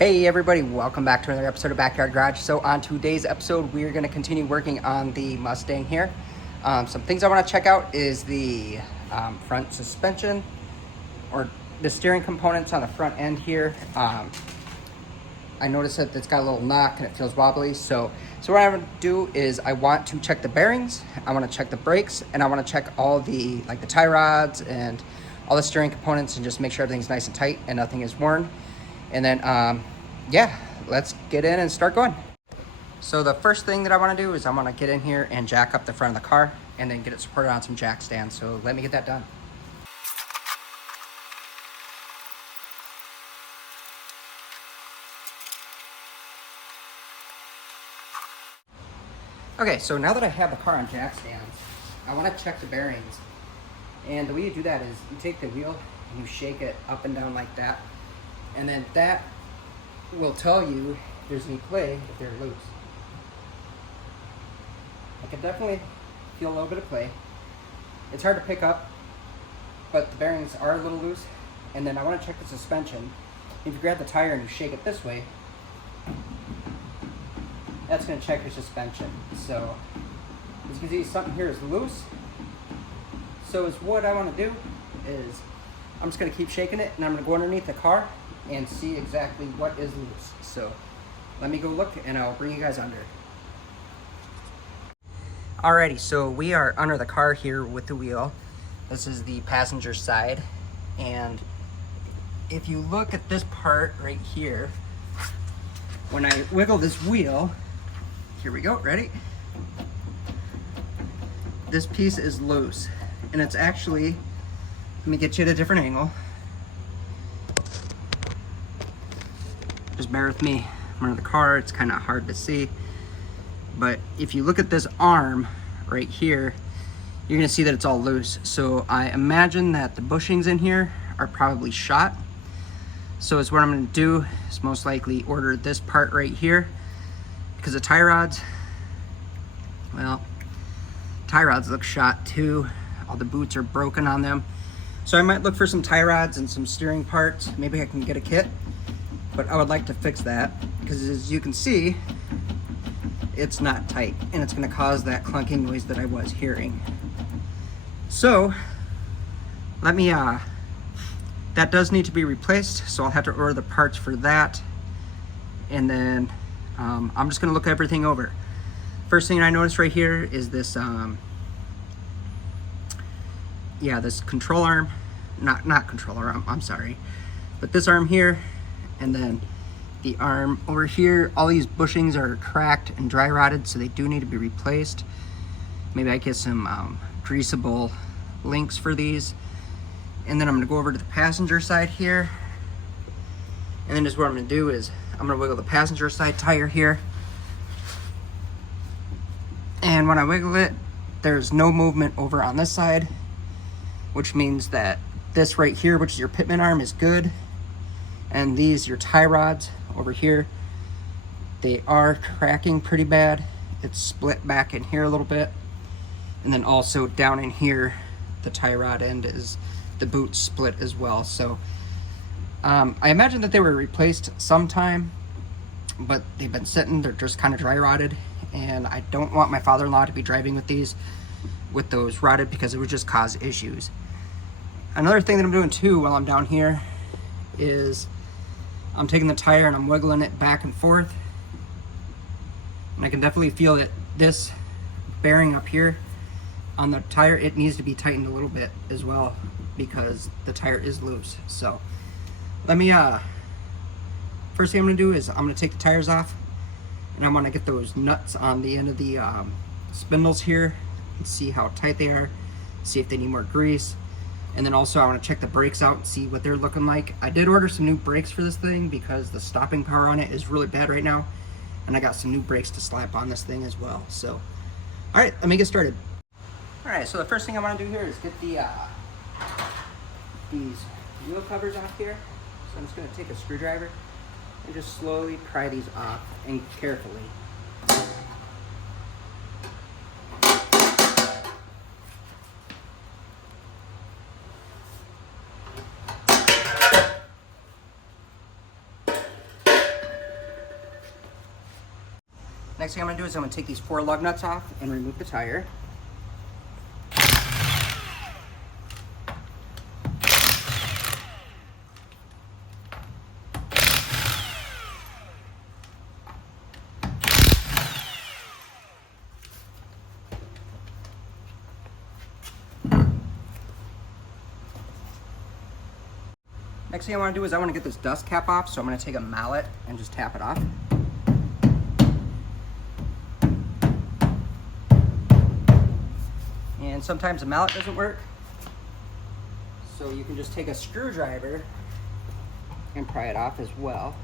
Hey everybody, welcome back to another episode of Backyard Garage. So on today's episode, we're going to continue working on the Mustang here. Some things I want to check out is the front suspension or the steering components on the front end here. I noticed that it's got a little knock and it feels wobbly. So what I'm going to do is I want to check the bearings, I want to check the brakes, and I want to check all the the tie rods and all the steering components and just make sure everything's nice and tight and nothing is worn. And then, yeah, let's get in and start going. So the first thing that I want to do is I want to get in here and jack up the front of the car and then get it supported on some jack stands. So let me get that done. Okay, so now that I have the car on jack stands, I want to check the bearings. And the way you do that is you take the wheel and you shake it up and down like that. And then that will tell you if there's any play, if they're loose. I can definitely feel a little bit of play. It's hard to pick up, but the bearings are a little loose. And then I want to check the suspension. If you grab the tire and you shake it this way, that's going to check your suspension. So as you can see, something here is loose. So what I want to do is I'm just going to keep shaking it and I'm going to go underneath the car and see exactly what is loose. So let me go look and I'll bring you guys under. Alrighty, so we are under the car here with the wheel. This is the passenger side. And if you look at this part right here, when I wiggle this wheel, here we go, ready? This piece is loose and it's actually, let me get you at a different angle. Just bear with me. I'm under the car, it's kind of hard to see. But if you look at this arm right here, you're gonna see that it's all loose. So I imagine that the bushings in here are probably shot. So what I'm gonna do is most likely order this part right here, because the tie rods, well, tie rods look shot too. All the boots are broken on them. So I might look for some tie rods and some steering parts. Maybe I can get a kit. But I would like to fix that because as you can see, it's not tight and it's going to cause that clunking noise that I was hearing. So let me, that does need to be replaced. So I'll have to order the parts for that. And then I'm just going to look everything over. First thing I noticed right here is this, this control arm, not control arm, I'm sorry. But this arm here, and then the arm over here, all these bushings are cracked and dry rotted, so they do need to be replaced. Maybe I get some greasable links for these. And then I'm gonna go over to the passenger side here. And then just what I'm gonna do is I'm gonna wiggle the passenger side tire here. And when I wiggle it, there's no movement over on this side, which means that this right here, which is your pitman arm, is good. And these, your tie rods over here, they are cracking pretty bad. It's split back in here a little bit. And then also down in here, the tie rod end is, the boot split as well. So I imagine that they were replaced sometime, but they've been sitting, they're just kind of dry rotted. And I don't want my father-in-law to be driving with these, with those rotted, because it would just cause issues. Another thing that I'm doing too while I'm down here is I'm taking the tire and I'm wiggling it back and forth. And I can definitely feel that this bearing up here on the tire, it needs to be tightened a little bit as well because the tire is loose. So let me, first thing I'm gonna do is I'm gonna take the tires off and I wanna get those nuts on the end of the spindles here and see how tight they are, see if they need more grease. And then also I want to check the brakes out and see what they're looking like. I did order some new brakes for this thing because the stopping power on it is really bad right now. And I got some new brakes to slap on this thing as well. So, all right, let me get started. All right, so the first thing I want to do here is get the these wheel covers off here. So I'm just going to take a screwdriver and just slowly pry these off and carefully. Next thing I'm gonna do is I'm gonna take these 4 lug nuts off and remove the tire. Next thing I want to do is I want to get this dust cap off, so I'm going to take a mallet and just tap it off. And sometimes a mallet doesn't work, so you can just take a screwdriver and pry it off as well.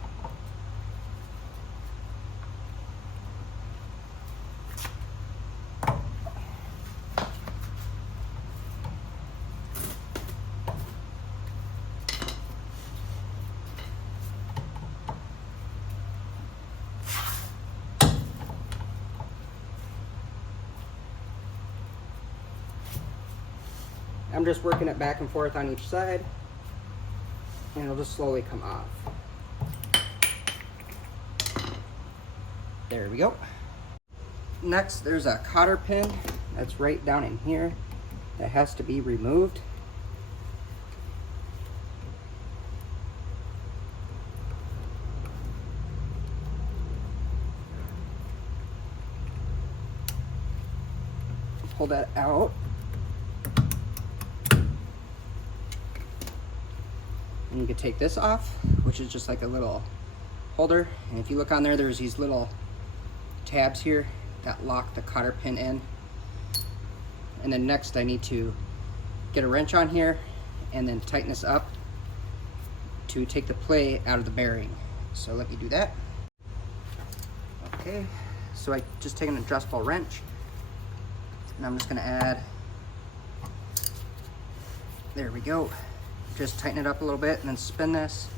I'm just working it back and forth on each side, and it'll just slowly come off. There we go. Next, there's a cotter pin that's right down in here that has to be removed. Pull that out. And you can take this off, which is just like a little holder. And if you look on there, there's these little tabs here that lock the cotter pin in. And then next I need to get a wrench on here and then tighten this up to take the play out of the bearing. So let me do that. Okay, so I just take an adjustable wrench and I'm just gonna add, there we go. Just tighten it up a little bit and then spin this.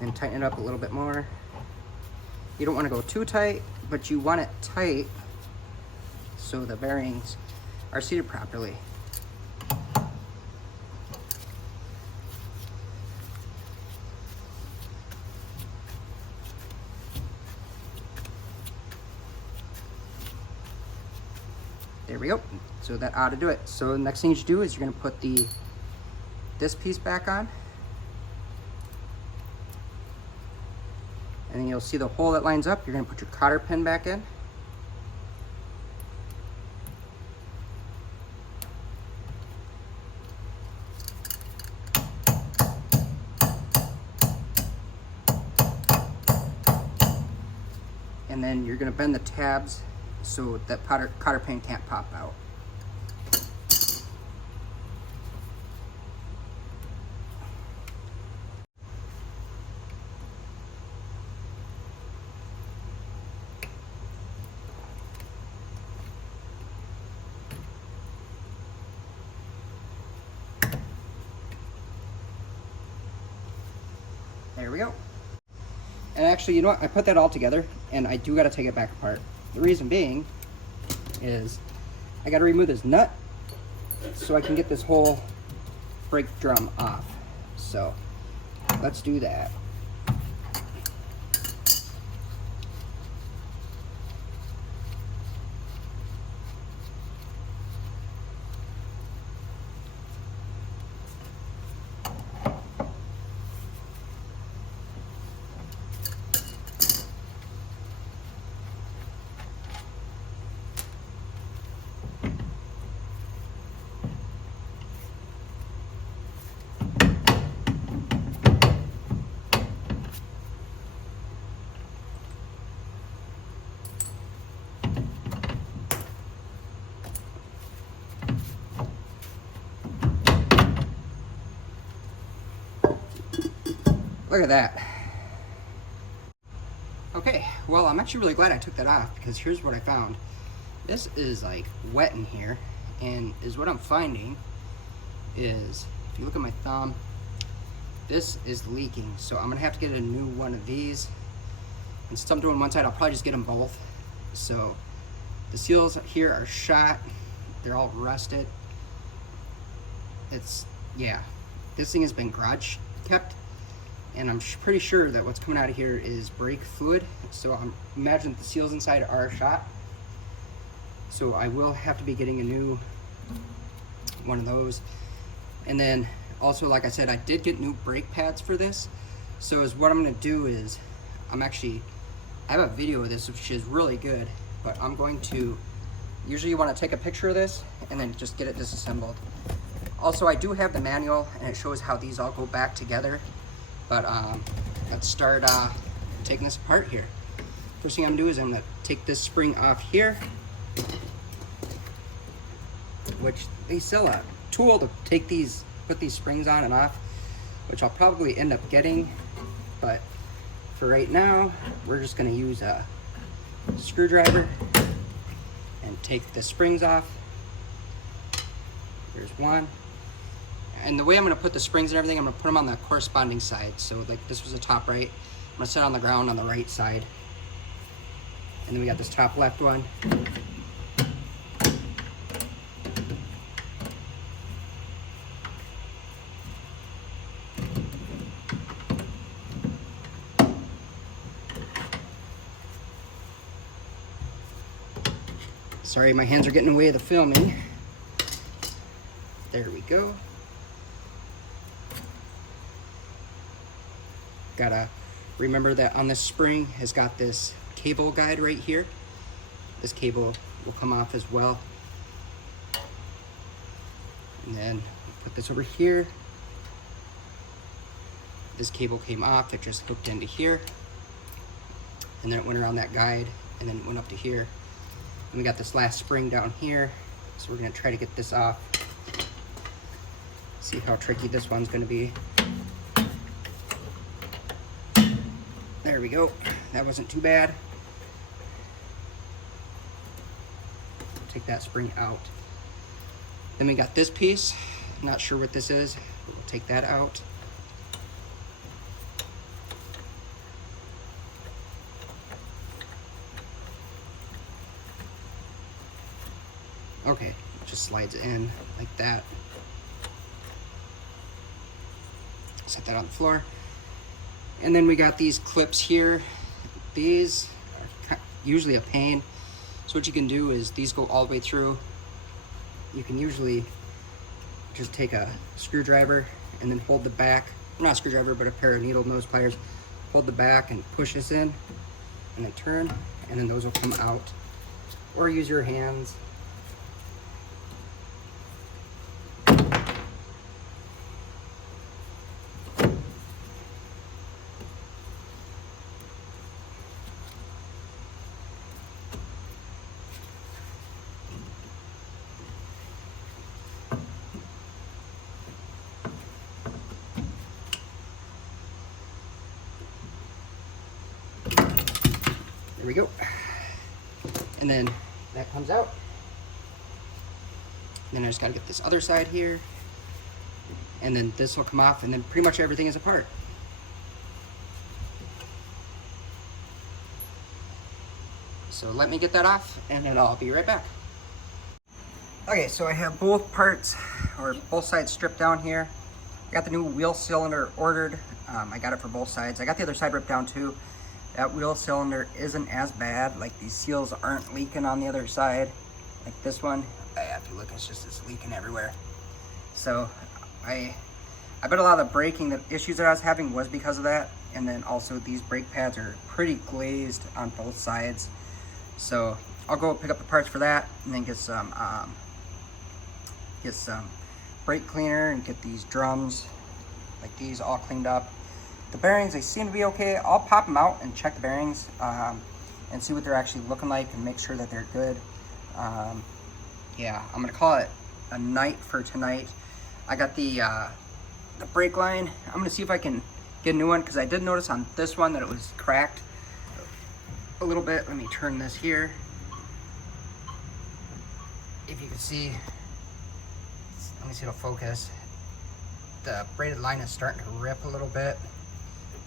And tighten it up a little bit more. You don't want to go too tight, but you want it tight so the bearings are seated properly. There we go. So that ought to do it. So the next thing you should do is you're going to put this piece back on. And then you'll see the hole that lines up. You're going to put your cotter pin back in. And then you're going to bend the tabs so that cotter pin can't pop out. There we go. And actually, you know what? I put that all together and I do got to take it back apart. The reason being is I got to remove this nut so I can get this whole brake drum off. So let's do that. Look at that. Okay, well, I'm actually really glad I took that off because here's what I found. This is like wet in here, and what I'm finding is, if you look at my thumb, this is leaking. So I'm gonna have to get a new one of these. And since I'm doing one side, I'll probably just get them both. So the seals here are shot. They're all rusted. Yeah, this thing has been garage kept. and I'm pretty sure that what's coming out of here is brake fluid. So I'm imagine the seals inside are shot. So I will have to be getting a new one of those. And then also, like I said, I did get new brake pads for this. So is what I'm gonna do is, I have a video of this which is really good, but I'm going to, usually you wanna take a picture of this and then just get it disassembled. Also, I do have the manual and it shows how these all go back together. But let's start taking this apart here. First thing I'm gonna do is I'm gonna take this spring off here, which they sell a tool to take these, put these springs on and off, which I'll probably end up getting. But for right now, we're just gonna use a screwdriver and take the springs off. There's one. And the way I'm gonna put the springs and everything, I'm gonna put them on the corresponding side. So like this was the top right, I'm gonna set it on the ground on the right side. And then we got this top left one. Sorry, my hands are getting in the way of the filming. There we go. Gotta remember that on this spring has got this cable guide right here. This cable will come off as well. And then put this over here. This cable came off, it just hooked into here. And then it went around that guide and then it went up to here. And we got this last spring down here. So we're gonna try to get this off. See how tricky this one's gonna be. There we go. That wasn't too bad. Take that spring out. Then we got this piece. Not sure what this is, but we'll take that out. Okay, it just slides in like that. Set that on the floor. And then we got these clips here. These are usually a pain. So what you can do is these go all the way through. You can usually just take a screwdriver and then hold the back, not a screwdriver, but a pair of needle nose pliers. Hold the back and push this in and then turn, and then those will come out. Or use your hands. There we go. And then that comes out. And then I just gotta get this other side here. And then this will come off, and then pretty much everything is apart. So let me get that off, and then I'll be right back. Okay, so I have both parts, or both sides stripped down here. I got the new wheel cylinder ordered. I got it for both sides. I got the other side ripped down too. That wheel cylinder isn't as bad. Like these seals aren't leaking on the other side. Like this one, if you look, it's leaking everywhere. So I bet a lot of the braking issues that I was having was because of that. And then also these brake pads are pretty glazed on both sides. So I'll go pick up the parts for that and then get some brake cleaner and get these drums like these all cleaned up. The bearings, they seem to be okay. I'll pop them out and check the bearings and see what they're actually looking like and make sure that they're good. Yeah, I'm gonna call it a night for tonight. I got the brake line. I'm gonna see if I can get a new one because I did notice on this one that it was cracked a little bit. Let me turn this here. If you can see, let me see if it'll focus. The braided line is starting to rip a little bit.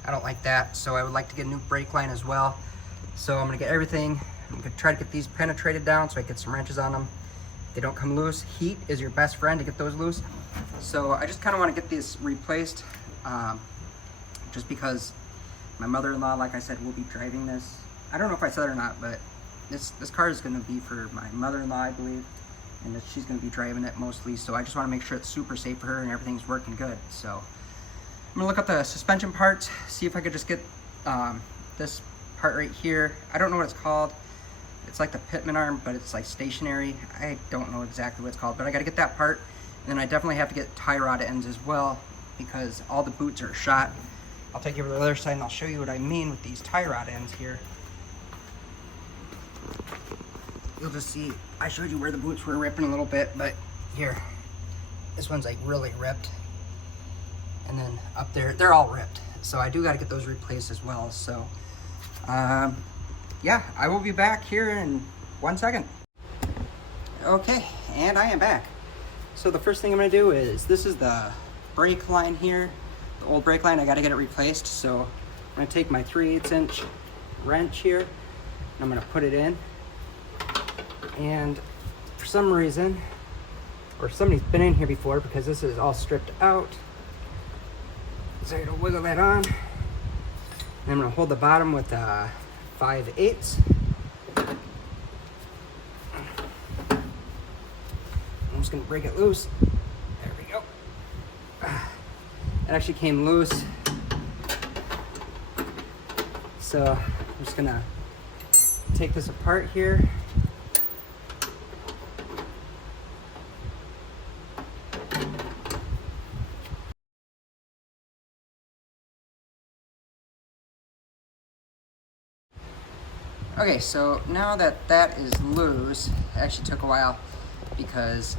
I don't like that, so I would like to get a new brake line as well. So I'm gonna get everything. I'm gonna try to get these penetrated down so I get some wrenches on them. They don't come loose. Heat is your best friend to get those loose. So I just kind of want to get these replaced. just because my mother-in-law, like I said, will be driving this. I don't know if I said it or not, but this car is going to be for my mother-in-law, I believe, and that she's going to be driving it mostly, so I just want to make sure it's super safe for her and everything's working good. So I'm going to look up the suspension parts, see if I could just get this part right here. I don't know what it's called. It's like the pitman arm, but it's like stationary. I don't know exactly what it's called, but I got to get that part. And then I definitely have to get tie rod ends as well, because all the boots are shot. I'll take you over to the other side and I'll show you what I mean with these tie rod ends here. You'll just see, I showed you where the boots were ripping a little bit, but here, this one's like really ripped. And then up there, they're all ripped. So I do got to get those replaced as well. So yeah, I will be back here in 1 second. Okay, and I am back. So the first thing I'm going to do is, this is the brake line here, the old brake line. I got to get it replaced. So I'm going to take my 3/8" wrench here, and I'm going to put it in. And for some reason, or somebody's been in here before, because this is all stripped out, so I'm going to wiggle that on. And I'm going to hold the bottom with 5/8. I'm just going to break it loose. There we go. It actually came loose. So I'm just going to take this apart here. Okay, so now that that is loose, it actually took a while because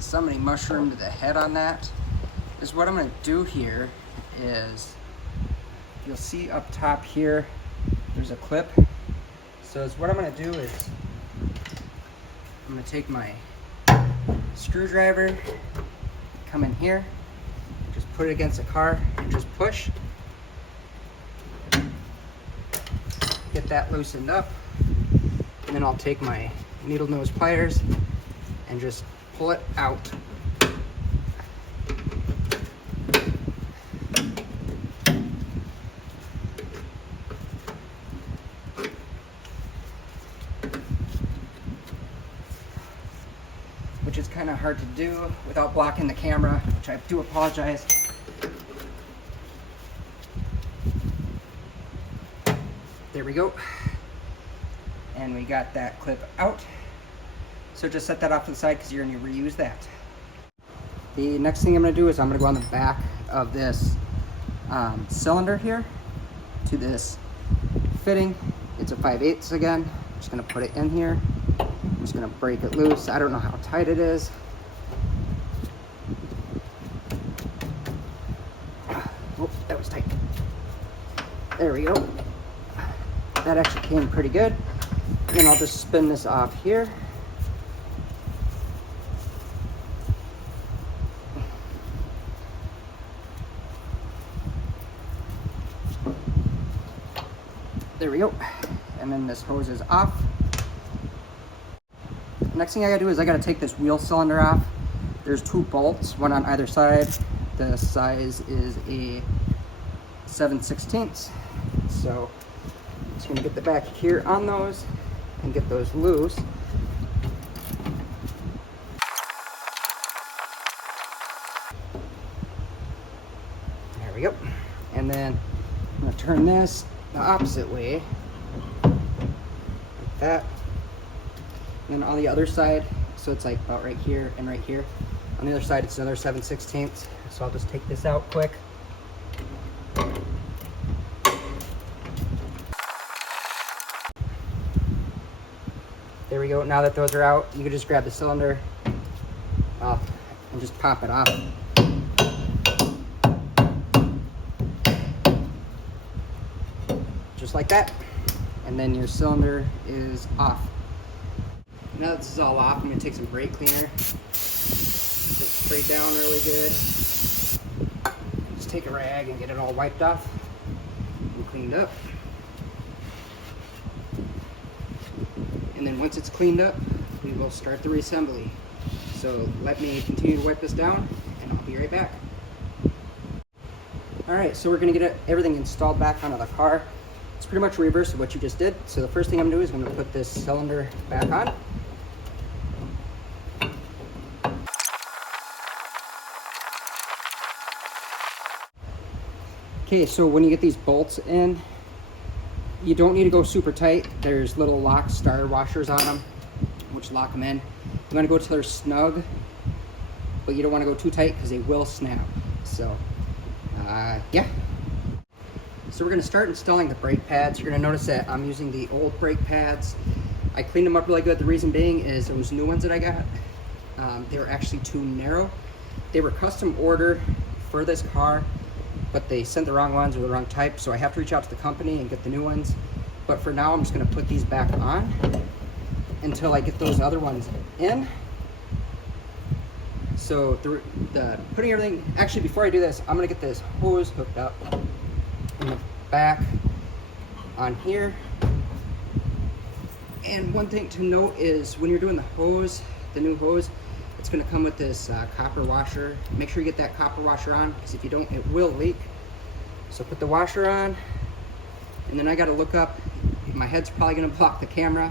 somebody mushroomed the head on that. Is what I'm going to do here is, you'll see up top here, there's a clip. So is what I'm going to do is, I'm going to take my screwdriver, come in here, just put it against the car, and just push. Get that loosened up, and then I'll take my needle nose pliers and just pull it out. Which is kind of hard to do without blocking the camera, which I do apologize. There we go. And we got that clip out. So just set that off to the side because you're going to reuse that. The next thing I'm going to do is I'm going to go on the back of this cylinder here to this fitting. It's a 5/8 again. I'm just going to put it in here. I'm just going to break it loose. I don't know how tight it is. Oh, that was tight. There we go. That actually came pretty good. Then I'll just spin this off here. There we go. And then this hose is off. Next thing I gotta do is I gotta take this wheel cylinder off. There's 2 bolts, one on either side. The size is a 7/16. So I'm just gonna get the back here on those and get those loose. There we go. And then I'm gonna turn this the opposite way, like that. And then on the other side, so it's like about right here and right here. On the other side, it's another 7/16. So I'll just take this out quick. There we go. Now that those are out, you can just grab the cylinder off and just pop it off. Just like that. And then your cylinder is off. Now that this is all off, I'm going to take some brake cleaner. Just spray down really good. Just take a rag and get it all wiped off and cleaned up. And then once it's cleaned up, we will start the reassembly. So let me continue to wipe this down, and I'll be right back. All right, so we're gonna get everything installed back onto the car. It's pretty much reverse of what you just did. So the first thing I'm gonna do is I'm gonna put this cylinder back on. Okay, so when you get these bolts in, you don't need to go super tight. There's little lock star washers on them, which lock them in. You wanna go till they're snug, but you don't wanna go too tight because they will snap. So, yeah. So we're gonna start installing the brake pads. You're gonna notice that I'm using the old brake pads. I cleaned them up really good. The reason being is those new ones that I got, they were actually too narrow. They were custom ordered for this car, but they sent the wrong ones or the wrong type, so I have to reach out to the company and get the new ones. But for now, I'm just gonna put these back on until I get those other ones in. So the putting everything, actually before I do this, I'm gonna get this hose hooked up in the back on here. And one thing to note is when you're doing the hose, the new hose, it's gonna come with this copper washer. Make sure you get that copper washer on, because if you don't, it will leak. So put the washer on, and then I gotta look up. My head's probably gonna block the camera,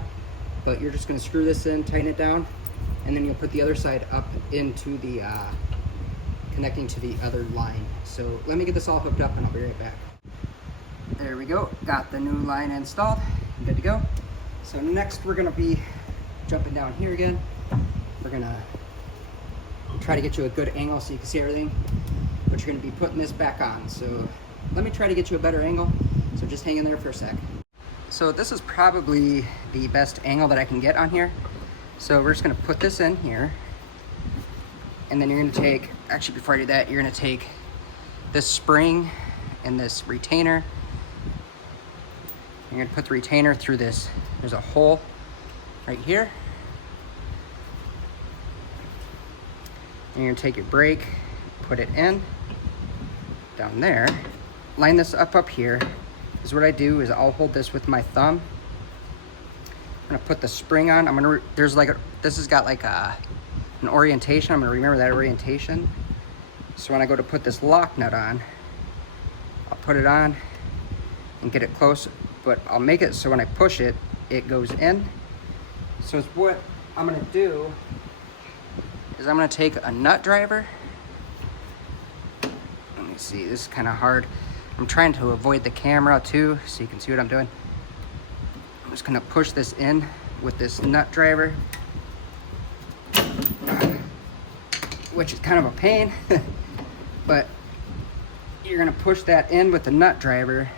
but you're just gonna screw this in, tighten it down, and then you'll put the other side up into the, connecting to the other line. So let me get this all hooked up and I'll be right back. There we go, got the new line installed, good to go. So next we're gonna be jumping down here again. We're gonna try to get you a good angle so you can see everything, but you're gonna be putting this back on. So let me try to get you a better angle, so just hang in there for a sec. So this is probably the best angle that I can get on here. So we're just gonna put this in here, and then you're gonna take, actually before I do that, you're gonna take this spring and this retainer. You're gonna put the retainer through this. There's a hole right here. And you're gonna take your brake, put it in, down there. Line this up here. Is what I do is I'll hold this with my thumb. I'm gonna put the spring on. There's like this has got like an orientation. I'm gonna remember that orientation. So when I go to put this lock nut on, I'll put it on and get it close, but I'll make it so when I push it, it goes in. So it's what I'm gonna do is I'm gonna take a nut driver. Let me see, this is kind of hard. I'm trying to avoid the camera too, so you can see what I'm doing. I'm just gonna push this in with this nut driver, which is kind of a pain, but you're gonna push that in with the nut driver.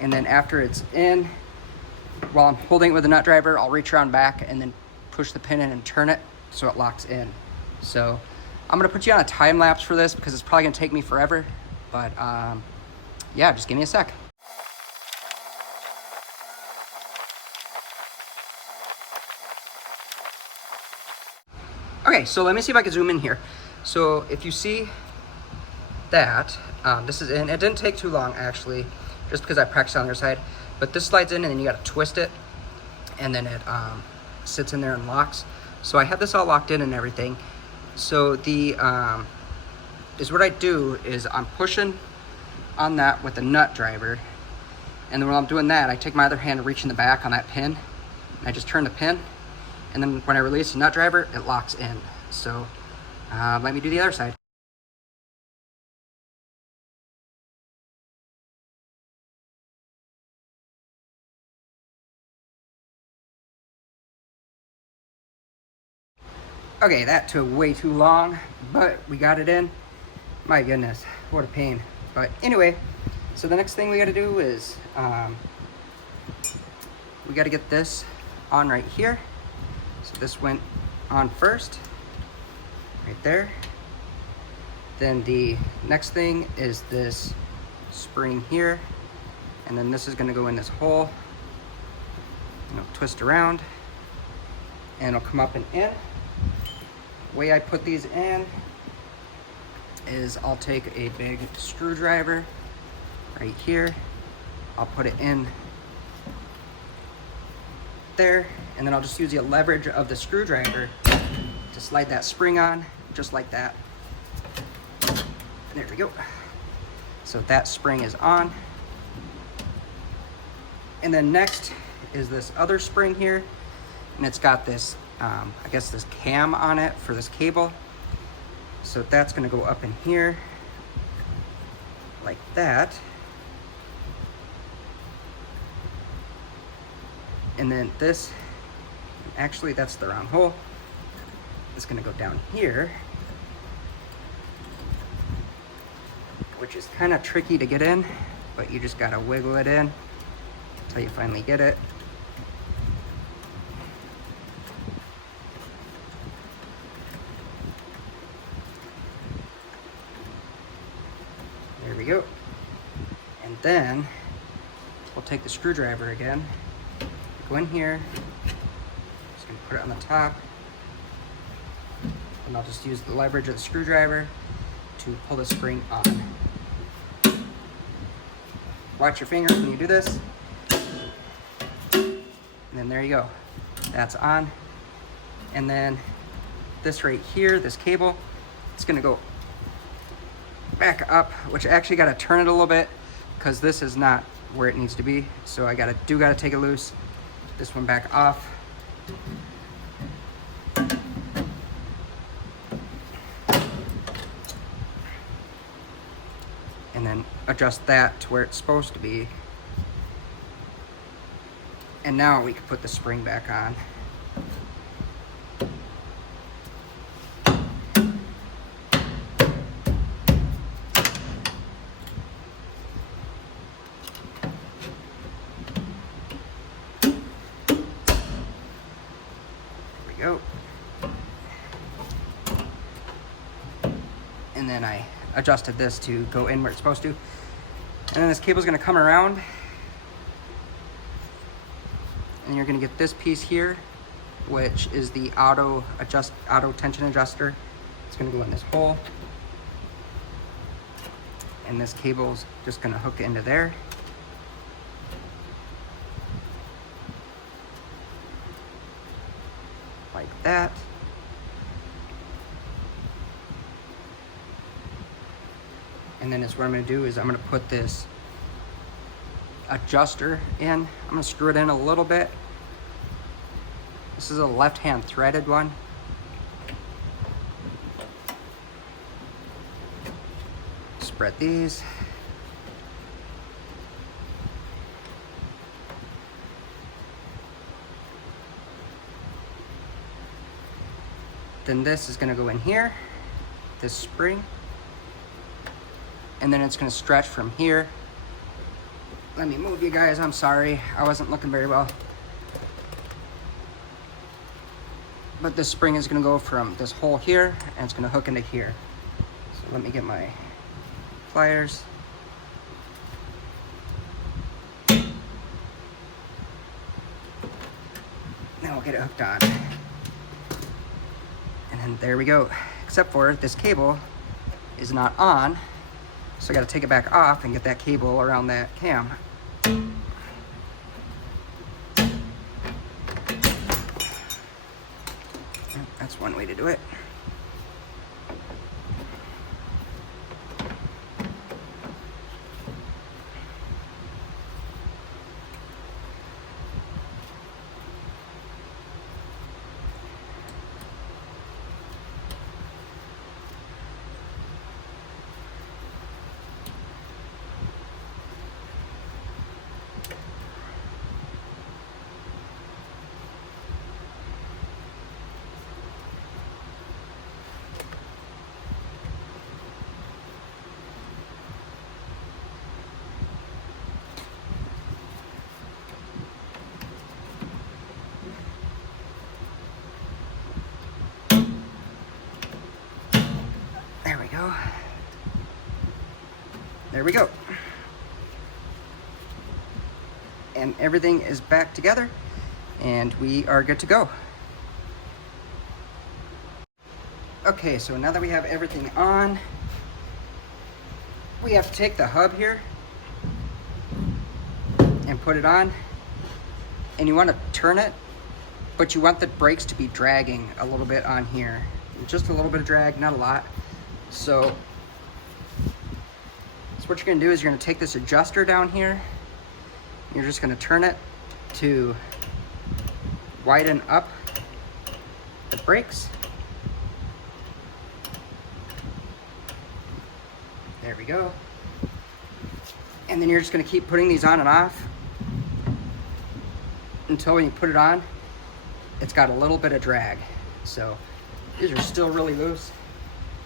And then after it's in, while I'm holding it with the nut driver, I'll reach around back and then push the pin in and turn it so it locks in. So I'm gonna put you on a time lapse for this because it's probably gonna take me forever, but yeah, just give me a sec. Okay, so let me see if I can zoom in here. So if you see that, this is in. It didn't take too long actually, just because I practiced on the other side. But this slides in and then you gotta twist it, and then it sits in there and locks. So I have this all locked in and everything. So the is what I do is I'm pushing on that with the nut driver, and then when I'm doing that, I take my other hand and reach in the back on that pin, and I just turn the pin, and then when I release the nut driver, it locks in. So let me do the other side. Okay, that took way too long, but we got it in. My goodness, what a pain. But anyway, so the next thing we gotta do is we gotta get this on right here. So this went on first, right there. Then the next thing is this spring here, and then this is gonna go in this hole, and it'll twist around, and it'll come up and in. The way I put these in is I'll take a big screwdriver right here, I'll put it in there, and then I'll just use the leverage of the screwdriver to slide that spring on, just like that. There we go. So that spring is on. And then next is this other spring here, and it's got this, I guess this cam on it for this cable. So that's gonna go up in here, like that. And then this, actually that's the wrong hole. It's gonna go down here, which is kind of tricky to get in, but you just gotta wiggle it in until you finally get it. There we go. And then we'll take the screwdriver again, go in here, just gonna put it on the top, and I'll just use the leverage of the screwdriver to pull the spring on. Watch your fingers when you do this. And then there you go, that's on. And then this right here, this cable, it's gonna go back up, which I actually gotta turn it a little bit because this is not where it needs to be. So I gotta take it loose, this one back off. And then adjust that to where it's supposed to be. And now we can put the spring back on. There we go. And then I adjusted this to go in where it's supposed to. And then this cable's gonna come around, and you're gonna get this piece here, which is the auto tension adjuster. It's gonna go in this hole, and this cable's just gonna hook into there. Like that. And then what I'm gonna do is I'm gonna put this adjuster in. I'm gonna screw it in a little bit. This is a left-hand threaded one. Spread these. Then this is gonna go in here, this spring. And then it's gonna stretch from here. Let me move you guys, I'm sorry. I wasn't looking very well. But this spring is gonna go from this hole here, and it's gonna hook into here. So let me get my pliers. Now we'll get it hooked on. And then there we go. Except for this cable is not on. So I gotta take it back off and get that cable around that cam. That's one way to do it. There we go. And everything is back together, and we are good to go. Okay, so now that we have everything on, we have to take the hub here and put it on, and you want to turn it, but you want the brakes to be dragging a little bit on here. Just a little bit of drag, not a lot. So what you're gonna do is you're gonna take this adjuster down here. You're just gonna turn it to widen up the brakes. There we go. And then you're just gonna keep putting these on and off until when you put it on, it's got a little bit of drag. So these are still really loose.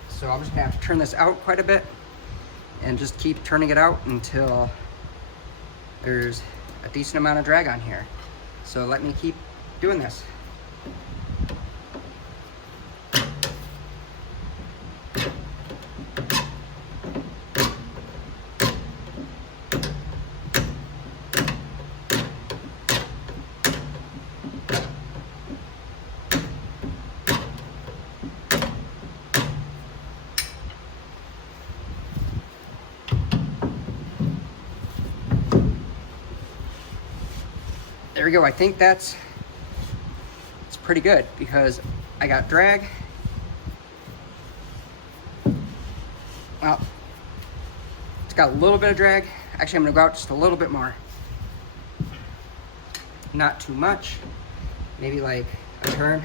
So I'm just gonna have to turn this out quite a bit and just keep turning it out until there's a decent amount of drag on here. So let me keep doing this. There we go. I think it's pretty good because I got drag. Well, it's got a little bit of drag. Actually, I'm gonna go out just a little bit more. Not too much. Maybe like a turn.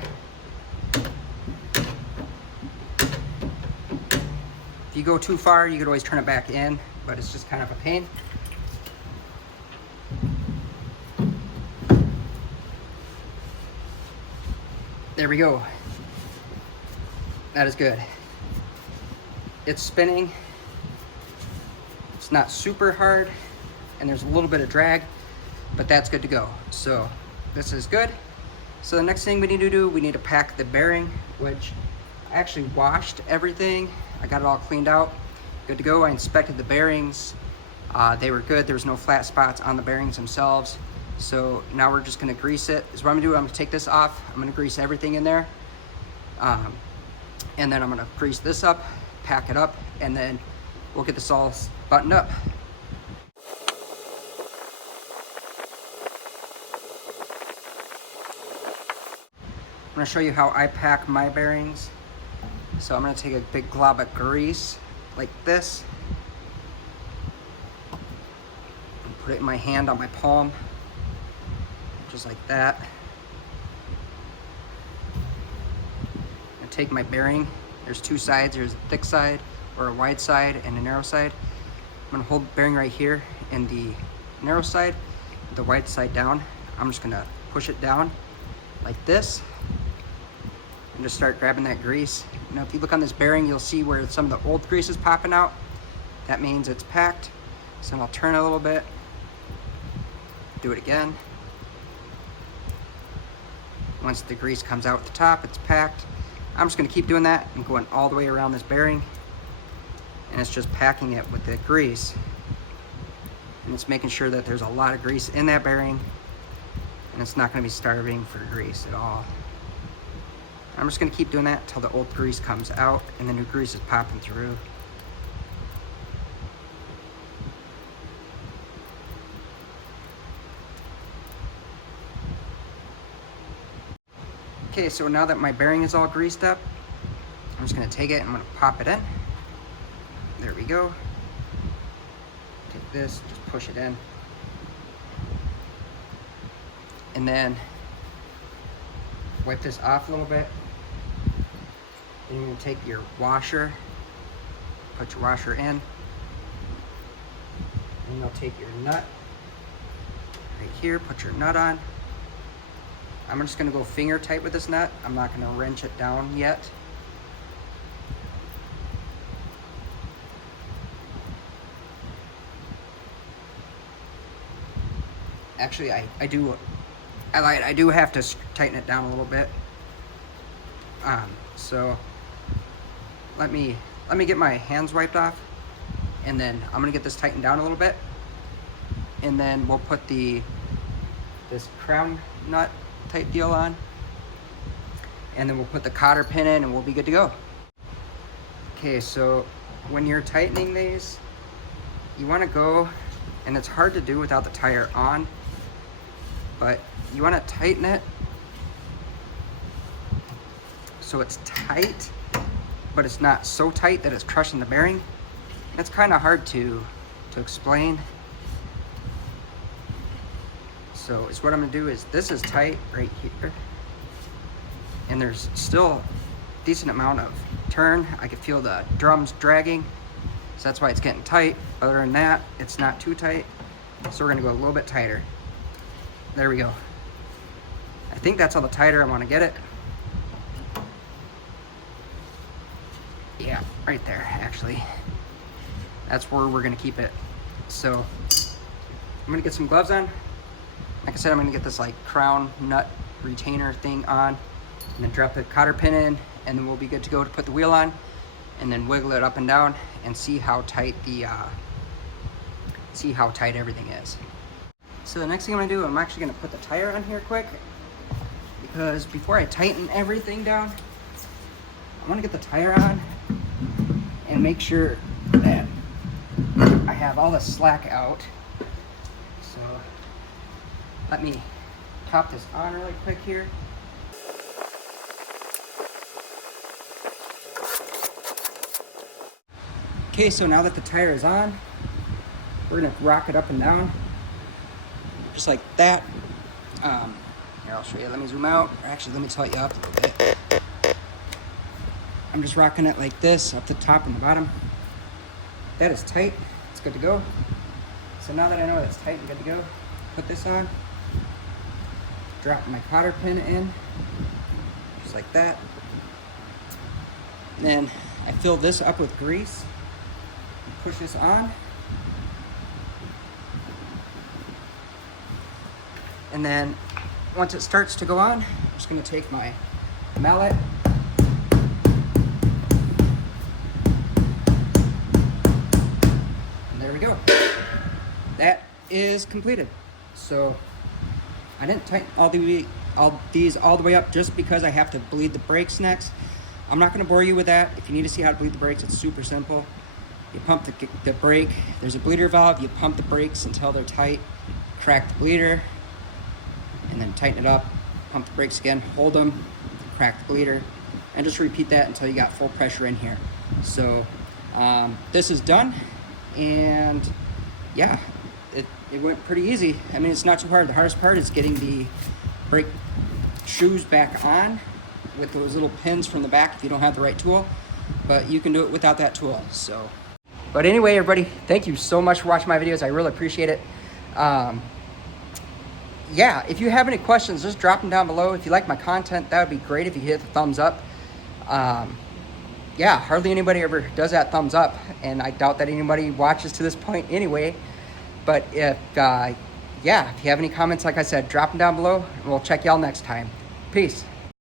If you go too far, you could always turn it back in, but it's just kind of a pain. There we go. That is good. It's spinning. It's not super hard, and there's a little bit of drag, but that's good to go. So this is good. So the next thing we need to do, we need to pack the bearing, which I actually washed everything. I got it all cleaned out. Good to go. I inspected the bearings. They were good. There was no flat spots on the bearings themselves. So now we're just gonna grease it. So what I'm gonna do, I'm gonna take this off. I'm gonna grease everything in there. And then I'm gonna grease this up, pack it up, and then we'll get this all buttoned up. I'm gonna show you how I pack my bearings. So I'm gonna take a big glob of grease like this. And put it in my hand on my palm. Just like that. I'm gonna take my bearing. There's two sides. There's a thick side or a wide side and a narrow side. I'm gonna hold the bearing right here in the narrow side, the wide side down. I'm just gonna push it down like this and just start grabbing that grease. Now if you look on this bearing, you'll see where some of the old grease is popping out. That means it's packed. So then I'll turn a little bit, do it again. Once the grease comes out at the top, it's packed. I'm just gonna keep doing that and going all the way around this bearing. And it's just packing it with the grease. And it's making sure that there's a lot of grease in that bearing and it's not gonna be starving for grease at all. I'm just gonna keep doing that until the old grease comes out and the new grease is popping through. Okay, so now that my bearing is all greased up, I'm just gonna take it and I'm gonna pop it in. There we go. Take this, just push it in. And then wipe this off a little bit. Then you're gonna take your washer, put your washer in. And you'll take your nut right here, put your nut on. I'm just gonna go finger tight with this nut. I'm not gonna wrench it down yet. Actually, I do have to tighten it down a little bit. So let me get my hands wiped off, and then I'm gonna get this tightened down a little bit, and then we'll put this crown nut type deal on, and then we'll put the cotter pin in and we'll be good to go. Okay, so when you're tightening these, you want to go, and it's hard to do without the tire on, but you want to tighten it so it's tight, but it's not so tight that it's crushing the bearing. It's kind of hard to to explain. So it's what I'm gonna do is, this is tight right here, and there's still a decent amount of turn. I can feel the drums dragging, so that's why it's getting tight. Other than that, it's not too tight. So we're gonna go a little bit tighter. There we go. I think that's all the tighter I wanna get it. Yeah, right there, actually. That's where we're gonna keep it. So I'm gonna get some gloves on. Like I said, I'm gonna get this like crown nut retainer thing on, and then drop the cotter pin in, and then we'll be good to go to put the wheel on, and then wiggle it up and down and see how tight everything is. So the next thing I'm gonna do, I'm actually gonna put the tire on here quick, because before I tighten everything down, I wanna get the tire on and make sure that I have all the slack out. So let me top this on really quick here. Okay, so now that the tire is on, we're gonna rock it up and down, just like that. Here, I'll show you. Let me zoom out. Or actually, let me tighten you up a little bit. I'm just rocking it like this, up the top and the bottom. That is tight. It's good to go. So now that I know it's tight and good to go, put this on. Drop my cotter pin in, just like that. And then I fill this up with grease. Push this on. And then once it starts to go on, I'm just gonna take my mallet. And there we go. That is completed. So I didn't tighten all these all the way up just because I have to bleed the brakes next. I'm not gonna bore you with that. If you need to see how to bleed the brakes, it's super simple. You pump the brake, there's a bleeder valve, you pump the brakes until they're tight, crack the bleeder, and then tighten it up, pump the brakes again, hold them, crack the bleeder, and just repeat that until you got full pressure in here. So this is done, and yeah, it went pretty easy. I mean, it's not too hard. The hardest part is getting the brake shoes back on with those little pins from the back if you don't have the right tool, but you can do it without that tool. So, but anyway, everybody, thank you so much for watching my videos. I really appreciate it. Yeah, if you have any questions, just drop them down below. If you like my content, that would be great if you hit the thumbs up. Yeah, hardly anybody ever does that thumbs up, and I doubt that anybody watches to this point anyway. But if, yeah, if you have any comments, like I said, drop them down below, and we'll check y'all next time. Peace.